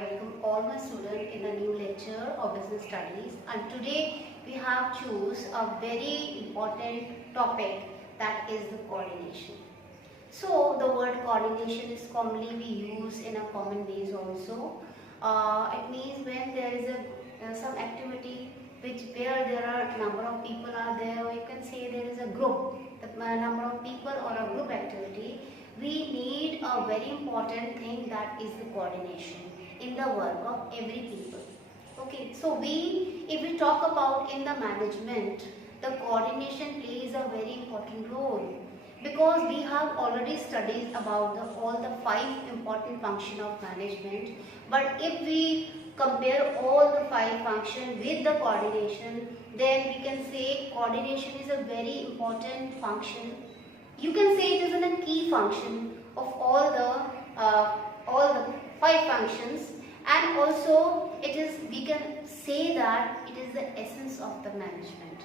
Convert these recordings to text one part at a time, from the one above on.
welcome all my students in a new lecture of business studies, and today we have choose a very important topic, that is the coordination. So the word coordination is commonly we use in a common ways also. It means when there is some activity where there are number of people are there, or you can say there is a group, the number of people or a group activity, we need a very important thing, that is the coordination in the work of every people. Okay, so if we talk about in the management, the coordination plays a very important role, because we have already studied about all the 5 important functions of management. But if we compare all the 5 functions with the coordination, then we can say coordination is a very important function. You can say it is a key function of all the 5 functions, and also we can say that it is the essence of the management.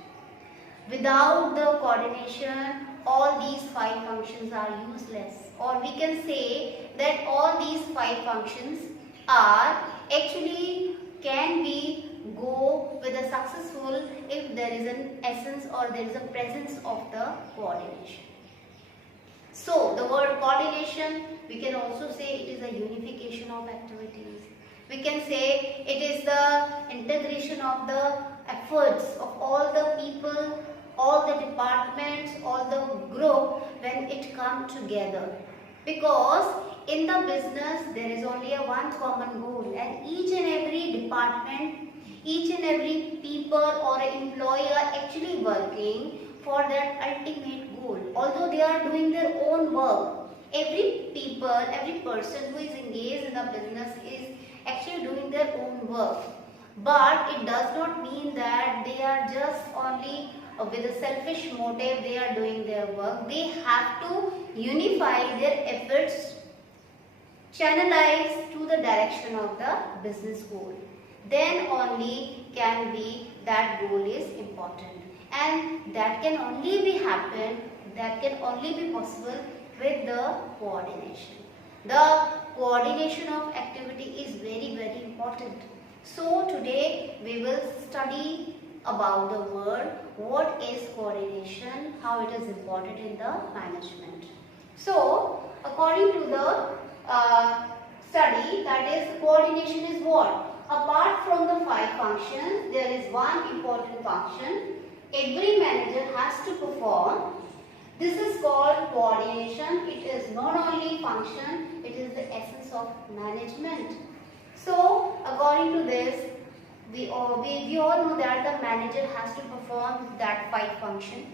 Without the coordination, all these 5 functions are useless, or we can say that all these 5 functions are actually can be go with a successful if there is an essence or there is a presence of the coordination. So the word coordination, we can also say it is a unification of activities. We can say it is the integration of the efforts of all the people, all the departments, all the group when it comes together. Because in the business there is only one common goal, and each and every department, each and every people or employee are actually working for that ultimate goal. Although they are doing their own work, every person who is engaged in the business is actually doing their own work. But it does not mean that they are just only with a selfish motive they are doing their work. They have to unify their efforts, channelize to the direction of the business goal. Then only can be that goal is important, and that can only be possible with the coordination. The coordination of activity is very, very important. So today we will study about the word, what is coordination, how it is important in the management. So according to the study, that is coordination is what? Apart from the 5 functions, there is one important function every manager has to perform. This is called coordination. It is not only function, it is the essence of management. So according to this, we all know that the manager has to perform that 5 functions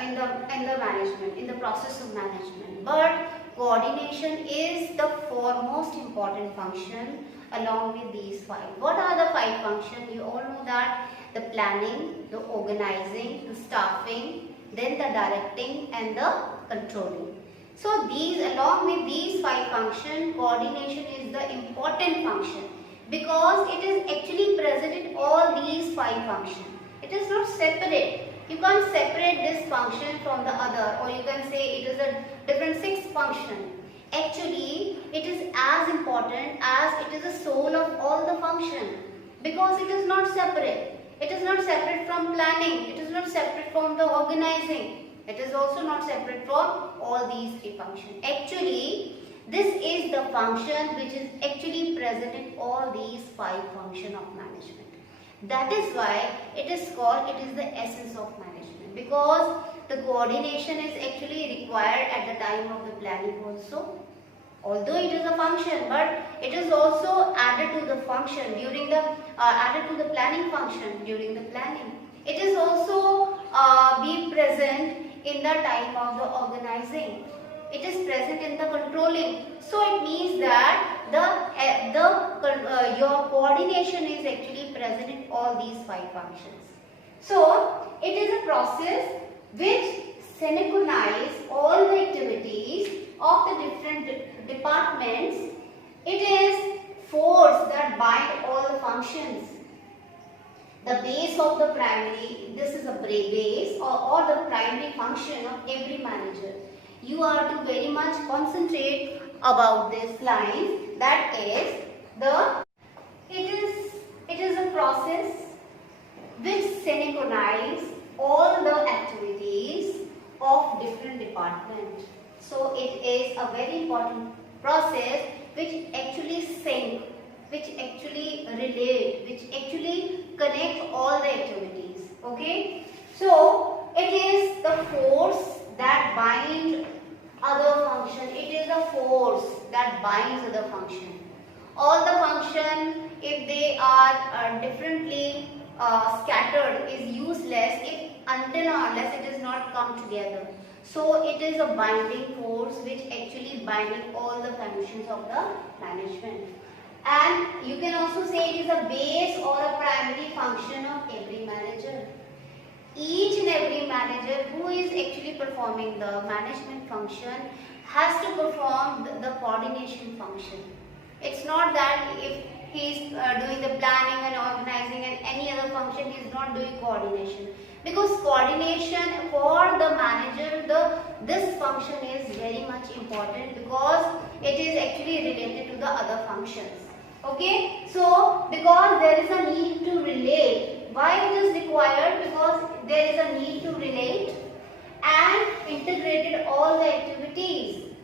in the management, in the process of management. But coordination is the foremost important function along with these 5. What are the 5 functions? You all know that the planning, the organizing, the staffing, then the directing and the controlling. So along with these 5 functions, coordination is the important function, because it is actually present in all these 5 functions. It is not separate. You can't separate this function from the other, or you can say it is a different 6th function. Actually, it is as important as it is the soul of all the function, because it is not separate. It is not separate from planning. It is not separate from the organizing. It is also not separate from all these 3 functions. Actually, this is the function which is actually present in all these 5 functions of management. That is why it is called, it is the essence of management, because the coordination is actually required at the time of the planning also. Although it is a function, but it is also added to the function during the added to the planning function during the planning. It is also be present in the time of the organizing. It is present in the controlling. So it means that your coordination is actually present in all these 5 functions. So it is a process which synchronizes all the activities of the different departments. It is force that bind all the functions. The base of the primary, this is a base or the primary function of every manager. You are to very much concentrate about this lines, that is it is a process which synchronize all the activities of different departments. So it is a very important process which actually sync, which actually relate, which actually connect all the activities. Okay, so it is the force that bind other function. It is the force that binds other function. All the function, if they are differently scattered, is useless if until or unless it is not come together. So it is a binding force which actually binding all the functions of the management. And you can also say it is a base or a primary function of every manager. Each and every manager who is actually performing the management function has to perform the coordination function. It's not that if he is doing the planning and organizing and any other function, he is not doing coordination. Because coordination for the manager, this function is very much important because it is actually related to the other functions. Okay, so because there is a need to relate, why it is required? Because there is a need to relate and integrated all the activities.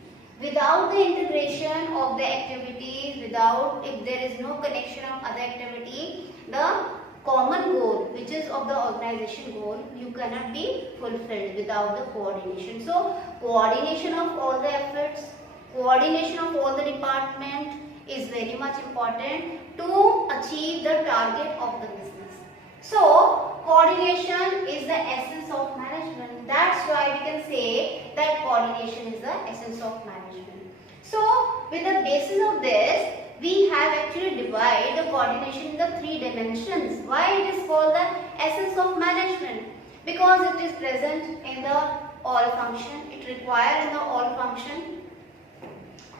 Without the integration of the activities, if there is no connection of other activity, the common goal, which is of the organization goal, you cannot be fulfilled without the coordination. So coordination of all the efforts, coordination of all the department is very much important to achieve the target of the business. So coordination is the essence of management. That's why we can say that coordination is the essence of management. So with the basis of this, we have actually divided the coordination in the 3 dimensions. Why it is called the essence of management? Because it is present in the all function. It requires in the all function.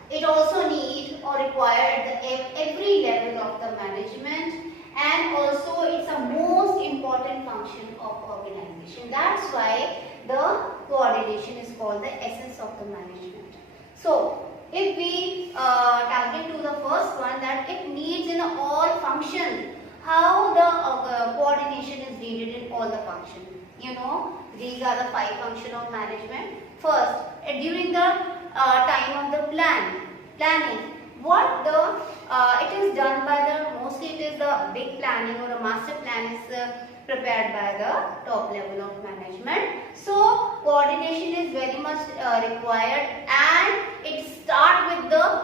It also need or require at every level of the management, and also it's a most important function of organization. That's why the coordination is called the essence of the management. So if we target to the first one, that it needs in all function, how the coordination is needed in all the function. You know, these are the 5 functions of management. First, during the time of the planning, what it is done by mostly it is the big planning or a master plan is prepared by the top level of management. So coordination is very much required, and it starts with the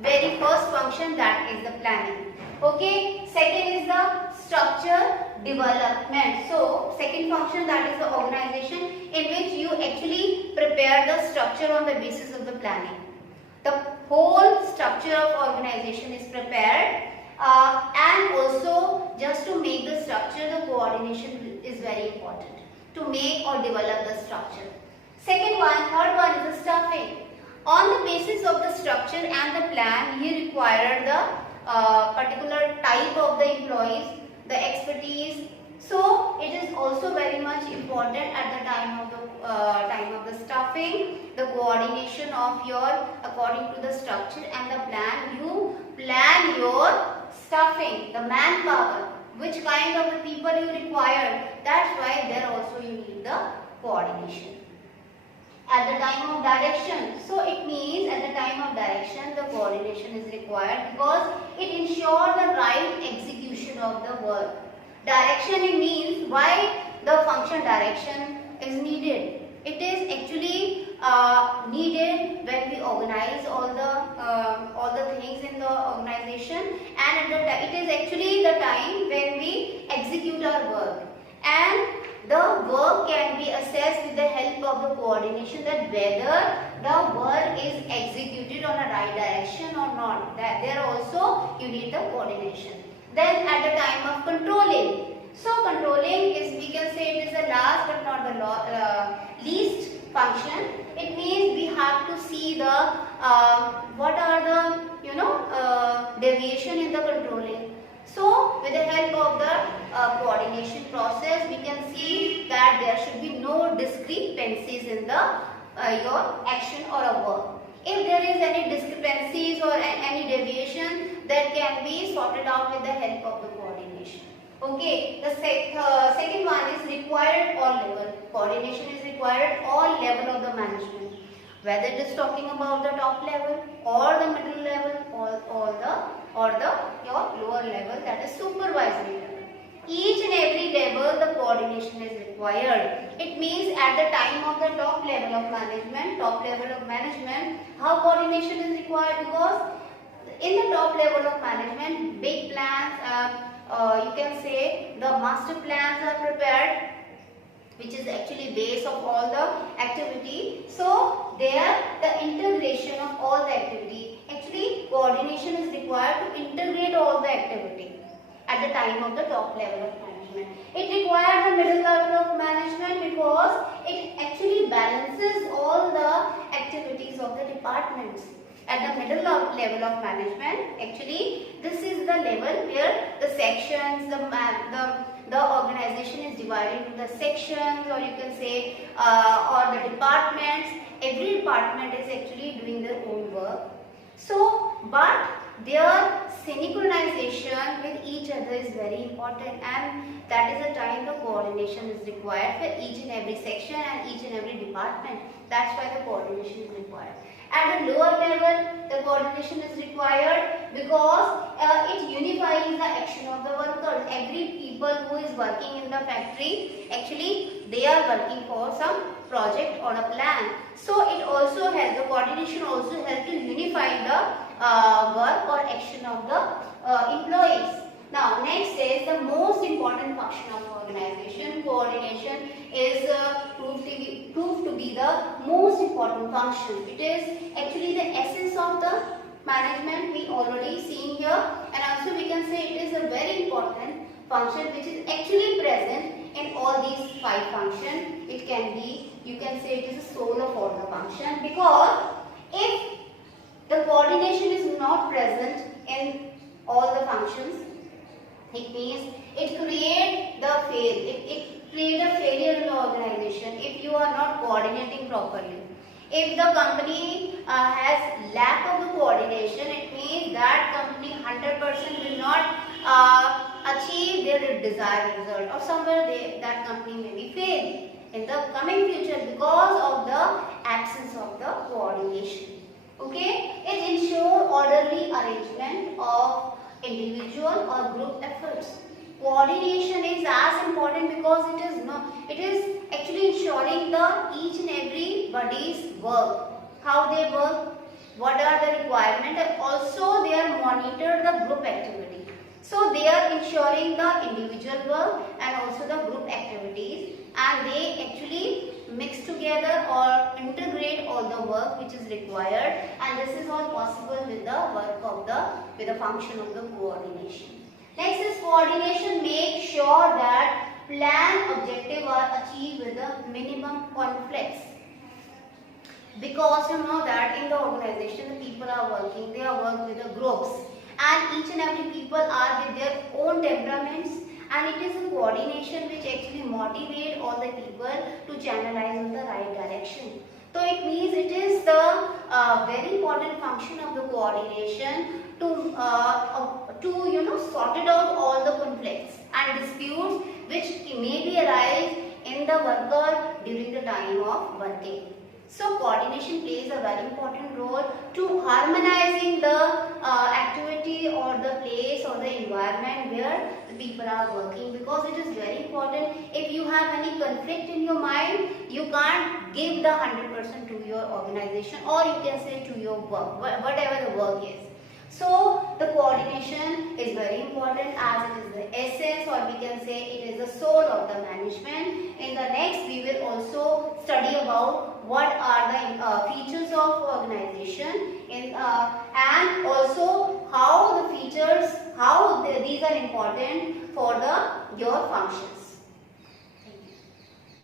very first function, that is the planning. Okay, second is the structure development. So second function, that is the organization, in which you actually prepare the structure on the basis of the planning. The whole structure of organization is prepared, and also just to make the structure, the coordination is very important to make or develop the structure. Third one is the staffing. On the basis of the structure and the plan, you require the particular type of the employees, the expertise. So it is also very much important at the time of the staffing, the coordination of your, according to the structure and the plan, you plan your staffing, the manpower, which kind of the people you require. That's why there also you need the coordination. At the time of direction, so it means at the time of direction the coordination is required because it ensures the right execution of the work. Direction, it means why the function direction is needed. It is actually needed when we organize all the things in the organization, and it is actually the time when we execute our work, and the work can be assessed with the help of the coordination, that whether the work is executed on a right direction or not. That there also you need the coordination. Then at the time of controlling. So controlling is, we can say it is the last but not the least function. It means we have to see the what are the deviation in the controlling. So with the help of the coordination process, we can see that there should be no discrepancies in the your action or a work. If there is any discrepancy inconsistencies or any deviation that can be sorted out with the help of the coordination. Okay, the second one is required all level. Coordination is required at all level of the management. Whether it is talking about the top level or the middle level or the your lower level, that is supervisory level. Each and every level the coordination is required. It means at the time of the top level of management, how coordination is required, because in the top level of management, big plans, you can say the master plans are prepared, which is actually base of all the activity. So there the integration of all the activity, actually coordination is required to integrate all the activity at the time of the top level of management. It requires the middle level of management because it actually balances all the activities of the departments. At the middle level of management, actually this is the level where the sections, the organization is divided into the sections, or you can say or the departments. Every department is actually doing their own work. So, but their synchronization with each other is very important, and that is the time the coordination is required for each and every section and each and every department. That's why the coordination is required. At the lower level, the coordination is required because it unifies the action of the workers. Every people who is working in the factory, actually they are working for some project or a plan. So it also helps, the coordination also helps to unify the work or action of the employees. Now next is the most important function of organization. Coordination is proved to be the most important function. It is actually the essence of the management we already seen here, and also we can say it is a very important function which is actually present in all these 5 functions. It can be, you can say it is the soul of all the function, because if the coordination is not present in all the functions, it means it creates the it creates a failure in the organization if you are not coordinating properly. If the company has lack of the coordination, it means that company 100% will not achieve their desired result, or somewhere that company may be failed in the coming future because of the absence of the coordination. Okay, it ensures orderly arrangement of individual or group efforts. Coordination is as important because it is actually ensuring the each and everybody's work, how they work, what are the requirements, and also they are monitor the group activity. So they are ensuring the individual work and also the group activities, and they actually mix together or integrate all the work which is required, and this is all possible with the work of with the function of the coordination. Next is coordination makes sure that plan objective are achieved with the minimum conflicts. Because you know that in the organization the people are working, they are working with the groups, and each and every people are with their own temperaments, and it is a coordination which actually motivate all the people to channelize in the right direction. So it means it is the very important function of the coordination to sort it out all the conflicts and disputes which may be arise in the worker during the time of working. So coordination plays a very important role to harmonizing the activity or the place or the environment where the people are working, because it is very important. If you have any conflict in your mind, you can't give the 100% to your organization, or you can say to your work, whatever the work is. So the coordination is very important, as it is the essence, or we can say it is the soul of the management. In the next we will also study about what are the features of organization and also how the features, these are important for your functions.